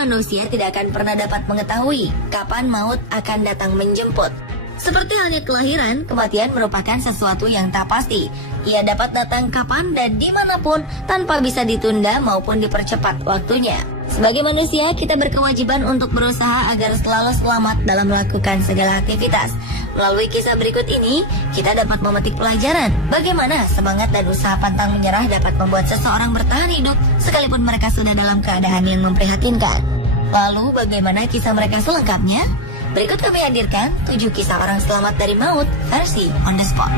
manusia tidak akan pernah dapat mengetahui kapan maut akan datang menjemput. Seperti halnya kelahiran, kematian merupakan sesuatu yang tak pasti. Ia dapat datang kapan dan dimanapun tanpa bisa ditunda maupun dipercepat waktunya. Sebagai manusia, kita berkewajiban untuk berusaha agar selalu selamat dalam melakukan segala aktivitas. Melalui kisah berikut ini, kita dapat memetik pelajaran bagaimana semangat dan usaha pantang menyerah dapat membuat seseorang bertahan hidup sekalipun mereka sudah dalam keadaan yang memprihatinkan. Lalu bagaimana kisah mereka selengkapnya? Berikut kami hadirkan 7 kisah orang selamat dari maut versi on the spot.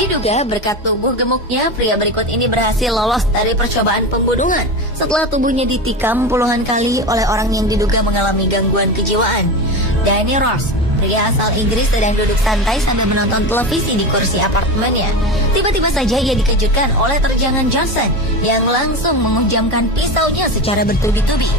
Diduga berkat tubuh gemuknya, pria berikut ini berhasil lolos dari percobaan pembunuhan setelah tubuhnya ditikam puluhan kali oleh orang yang diduga mengalami gangguan kejiwaan. Danny Ross, pria asal Inggris, sedang duduk santai sambil menonton televisi di kursi apartemennya. Tiba-tiba saja ia dikejutkan oleh terjangan Johnson yang langsung menghujamkan pisaunya secara bertubi-tubi.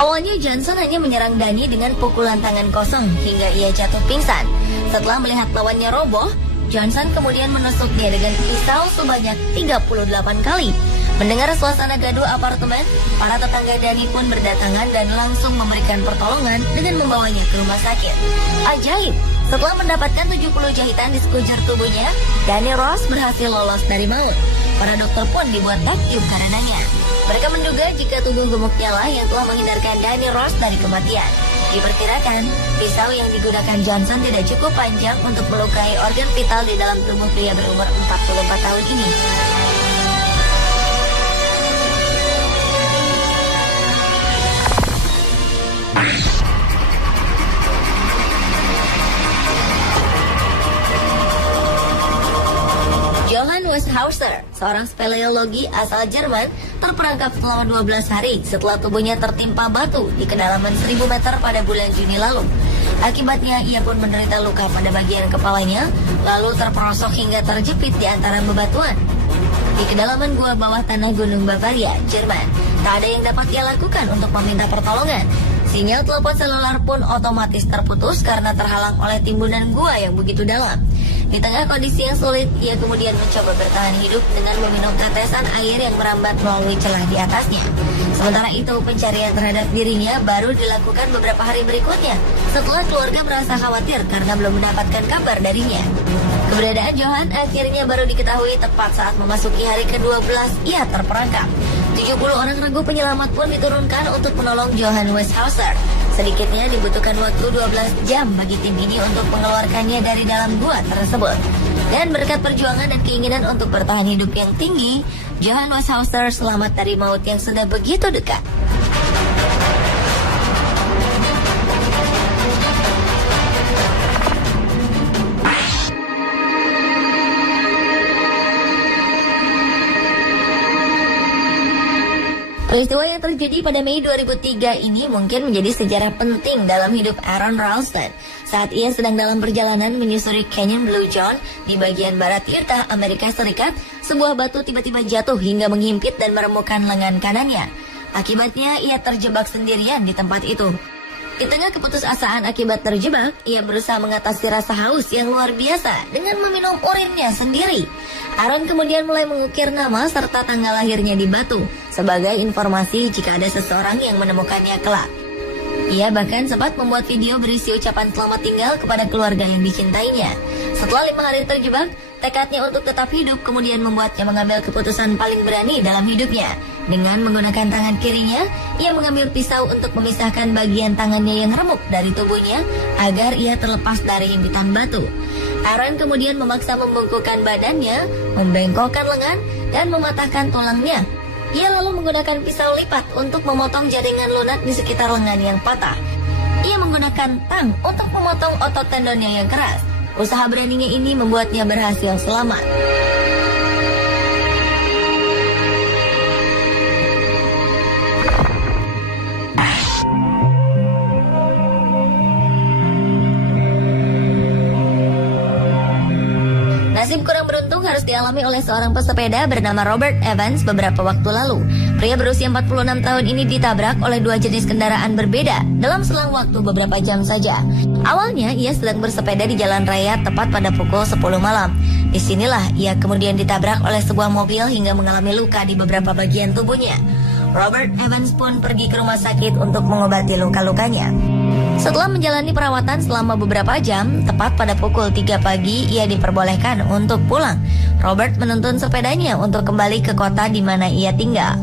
Awalnya Johnson hanya menyerang Danny dengan pukulan tangan kosong hingga ia jatuh pingsan. Setelah melihat lawannya roboh, Johnson kemudian menusuknya dengan pisau sebanyak 38 kali. Mendengar suasana gaduh apartemen, para tetangga Danny pun berdatangan dan langsung memberikan pertolongan dengan membawanya ke rumah sakit. Ajaib, setelah mendapatkan 70 jahitan di sekujur tubuhnya, Danny Ross berhasil lolos dari maut. Para dokter pun dibuat takjub karenanya. Mereka menduga jika tubuh gemuknya lah yang telah menghindarkan Danny Ross dari kematian. Diperkirakan, pisau yang digunakan Johnson tidak cukup panjang untuk melukai organ vital di dalam tubuh pria berumur 44 tahun ini. Johann Westhauser, seorang speleologi asal Jerman, terperangkap selama 12 hari setelah tubuhnya tertimpa batu di kedalaman 1000 meter pada bulan Juni lalu. Akibatnya, ia pun menderita luka pada bagian kepalanya, lalu terperosok hingga terjepit di antara bebatuan. Di kedalaman gua bawah tanah Gunung Bavaria, Jerman, tak ada yang dapat ia lakukan untuk meminta pertolongan. Sinyal telepon seluler pun otomatis terputus karena terhalang oleh timbunan gua yang begitu dalam. Di tengah kondisi yang sulit, ia kemudian mencoba bertahan hidup dengan meminum tetesan air yang merambat melalui celah di atasnya. Sementara itu, pencarian terhadap dirinya baru dilakukan beberapa hari berikutnya setelah keluarga merasa khawatir karena belum mendapatkan kabar darinya. Keberadaan Johann akhirnya baru diketahui tepat saat memasuki hari ke-12 ia terperangkap. 70 orang regu penyelamat pun diturunkan untuk menolong Johann Westhauser. Sedikitnya dibutuhkan waktu 12 jam bagi tim ini untuk mengeluarkannya dari dalam gua tersebut. Dan berkat perjuangan dan keinginan untuk bertahan hidup yang tinggi, Johann Westhauser selamat dari maut yang sudah begitu dekat. Peristiwa yang terjadi pada Mei 2003 ini mungkin menjadi sejarah penting dalam hidup Aaron Ralston saat ia sedang dalam perjalanan menyusuri Canyon Blue John di bagian barat Utah, Amerika Serikat. Sebuah batu tiba-tiba jatuh hingga menghimpit dan meremukkan lengan kanannya. Akibatnya ia terjebak sendirian di tempat itu. Di tengah keputusasaan akibat terjebak, ia berusaha mengatasi rasa haus yang luar biasa dengan meminum urinnya sendiri. Aaron kemudian mulai mengukir nama serta tanggal lahirnya di batu sebagai informasi jika ada seseorang yang menemukannya kelak. Ia bahkan sempat membuat video berisi ucapan selamat tinggal kepada keluarga yang dicintainya. Setelah 5 hari terjebak, tekadnya untuk tetap hidup kemudian membuatnya mengambil keputusan paling berani dalam hidupnya. Dengan menggunakan tangan kirinya, ia mengambil pisau untuk memisahkan bagian tangannya yang remuk dari tubuhnya agar ia terlepas dari himpitan batu. Aaron kemudian memaksa membungkukkan badannya, membengkokkan lengan, dan mematahkan tulangnya. Ia lalu menggunakan pisau lipat untuk memotong jaringan lunak di sekitar lengan yang patah. Ia menggunakan tang untuk memotong otot tendonnya yang keras. Usaha beraninya ini membuatnya berhasil selamat. Nasib kurang beruntung harus dialami oleh seorang pesepeda bernama Robert Evans beberapa waktu lalu. Pria berusia 46 tahun ini ditabrak oleh dua jenis kendaraan berbeda dalam selang waktu beberapa jam saja. Awalnya ia sedang bersepeda di jalan raya tepat pada pukul 10 malam. Disinilah ia kemudian ditabrak oleh sebuah mobil hingga mengalami luka di beberapa bagian tubuhnya. Robert Evans pun pergi ke rumah sakit untuk mengobati luka-lukanya. Setelah menjalani perawatan selama beberapa jam, tepat pada pukul 3 pagi ia diperbolehkan untuk pulang. Robert menuntun sepedanya untuk kembali ke kota di mana ia tinggal.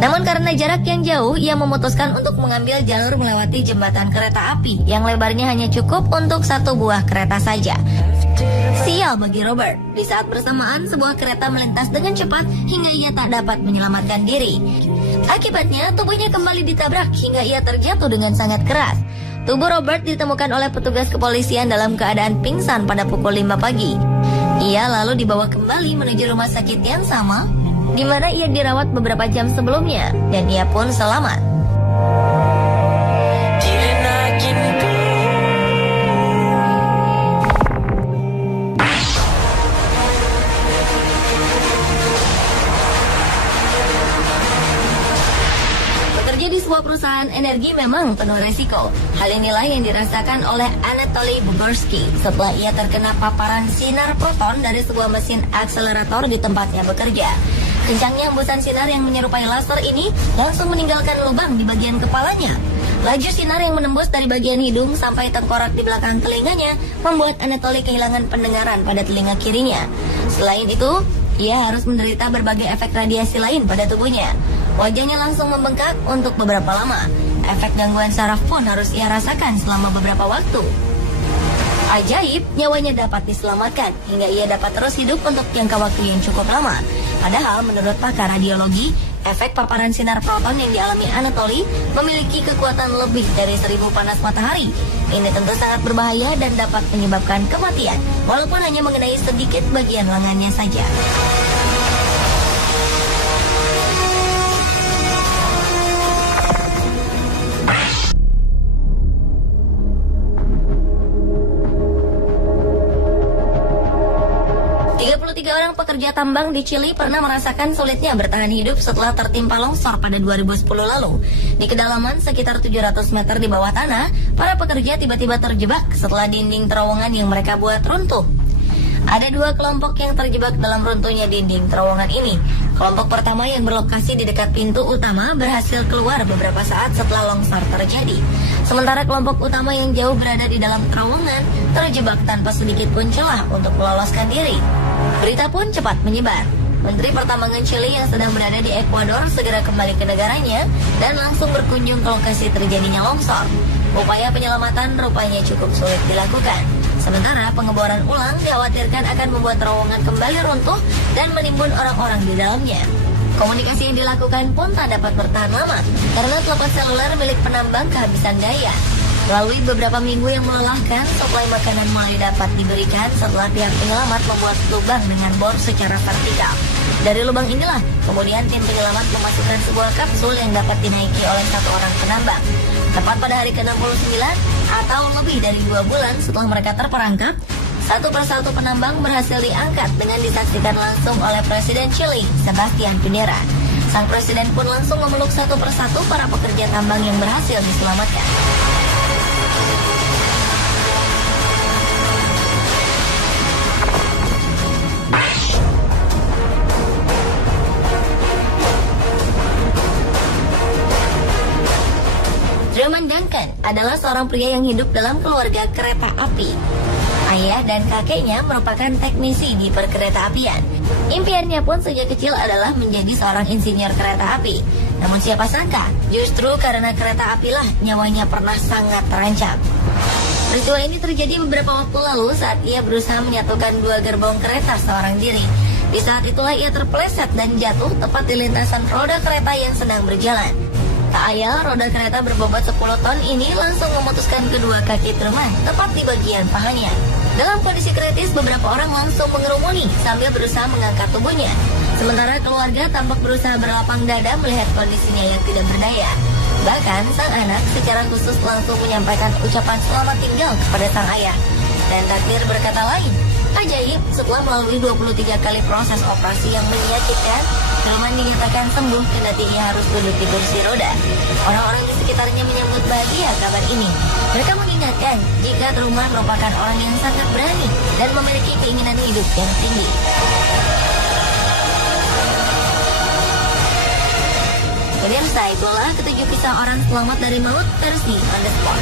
Namun karena jarak yang jauh, ia memutuskan untuk mengambil jalur melewati jembatan kereta api yang lebarnya hanya cukup untuk satu buah kereta saja. Sial bagi Robert, di saat bersamaan sebuah kereta melintas dengan cepat hingga ia tak dapat menyelamatkan diri. Akibatnya tubuhnya kembali ditabrak hingga ia terjatuh dengan sangat keras. Tubuh Robert ditemukan oleh petugas kepolisian dalam keadaan pingsan pada pukul 5 pagi. Ia lalu dibawa kembali menuju rumah sakit yang sama di mana ia dirawat beberapa jam sebelumnya dan ia pun selamat. Bekerja di sebuah perusahaan energi memang penuh resiko. Hal inilah yang dirasakan oleh Anatoly Bugorski setelah ia terkena paparan sinar proton dari sebuah mesin akselerator di tempatnya bekerja. Kencangnya hembusan sinar yang menyerupai laser ini langsung meninggalkan lubang di bagian kepalanya. Laju sinar yang menembus dari bagian hidung sampai tengkorak di belakang telinganya membuat Anatoly kehilangan pendengaran pada telinga kirinya. Selain itu, ia harus menderita berbagai efek radiasi lain pada tubuhnya. Wajahnya langsung membengkak untuk beberapa lama. Efek gangguan saraf pun harus ia rasakan selama beberapa waktu. Ajaib, nyawanya dapat diselamatkan hingga ia dapat terus hidup untuk jangka waktu yang cukup lama. Padahal menurut pakar radiologi, efek paparan sinar proton yang dialami Anatoly memiliki kekuatan lebih dari 1000 panas matahari. Ini tentu sangat berbahaya dan dapat menyebabkan kematian, walaupun hanya mengenai sedikit bagian lengannya saja. 33 orang pekerja tambang di Chili pernah merasakan sulitnya bertahan hidup setelah tertimpa longsor pada 2010 lalu. Di kedalaman sekitar 700 meter di bawah tanah, para pekerja tiba-tiba terjebak setelah dinding terowongan yang mereka buat runtuh. Ada dua kelompok yang terjebak dalam runtuhnya dinding terowongan ini. Kelompok pertama yang berlokasi di dekat pintu utama berhasil keluar beberapa saat setelah longsor terjadi. Sementara kelompok utama yang jauh berada di dalam terowongan terjebak tanpa sedikit pun celah untuk meloloskan diri. Berita pun cepat menyebar. Menteri Pertambangan Chili yang sedang berada di Ekuador segera kembali ke negaranya dan langsung berkunjung ke lokasi terjadinya longsor. Upaya penyelamatan rupanya cukup sulit dilakukan. Sementara pengeboran ulang dikhawatirkan akan membuat terowongan kembali runtuh dan menimbun orang-orang di dalamnya. Komunikasi yang dilakukan pun tak dapat bertahan lama karena telepon seluler milik penambang kehabisan daya. Melalui beberapa minggu yang melelahkan, suplai makanan mulai dapat diberikan setelah pihak penyelamat membuat lubang dengan bor secara vertikal. Dari lubang inilah, kemudian tim penyelamat memasukkan sebuah kapsul yang dapat dinaiki oleh satu orang penambang. Tepat pada hari ke-69 atau lebih dari 2 bulan setelah mereka terperangkap, satu persatu penambang berhasil diangkat dengan disaksikan langsung oleh Presiden Chili, Sebastián Piñera. Sang presiden pun langsung memeluk satu persatu para pekerja tambang yang berhasil diselamatkan. Truman Duncan adalah seorang pria yang hidup dalam keluarga kereta api. Ayah dan kakeknya merupakan teknisi di perkereta apian. Impiannya pun sejak kecil adalah menjadi seorang insinyur kereta api. Namun siapa sangka, justru karena kereta apilah nyawanya pernah sangat terancam. Peristiwa ini terjadi beberapa waktu lalu saat ia berusaha menyatukan 2 gerbong kereta seorang diri. Di saat itulah ia terpeleset dan jatuh tepat di lintasan roda kereta yang sedang berjalan. Tak ayal, roda kereta berbobot 10 ton ini langsung memutuskan kedua kaki Truman tepat di bagian pahanya. Dalam kondisi kritis, beberapa orang langsung mengerumuni sambil berusaha mengangkat tubuhnya. Sementara keluarga tampak berusaha berlapang dada melihat kondisinya yang tidak berdaya. Bahkan sang anak secara khusus langsung menyampaikan ucapan selamat tinggal kepada sang ayah. Dan takdir berkata lain, Ajaib, setelah melalui 23 kali proses operasi yang menyakitkan, Truman dinyatakan sembuh kendati ia harus duduk di kursi roda. Orang-orang di sekitarnya menyambut bahagia kabar ini. Mereka mengingatkan jika Truman merupakan orang yang sangat berani dan memiliki keinginan hidup yang tinggi. Pemirsa, itulah ketujuh kisah orang selamat dari maut versi On The Spot.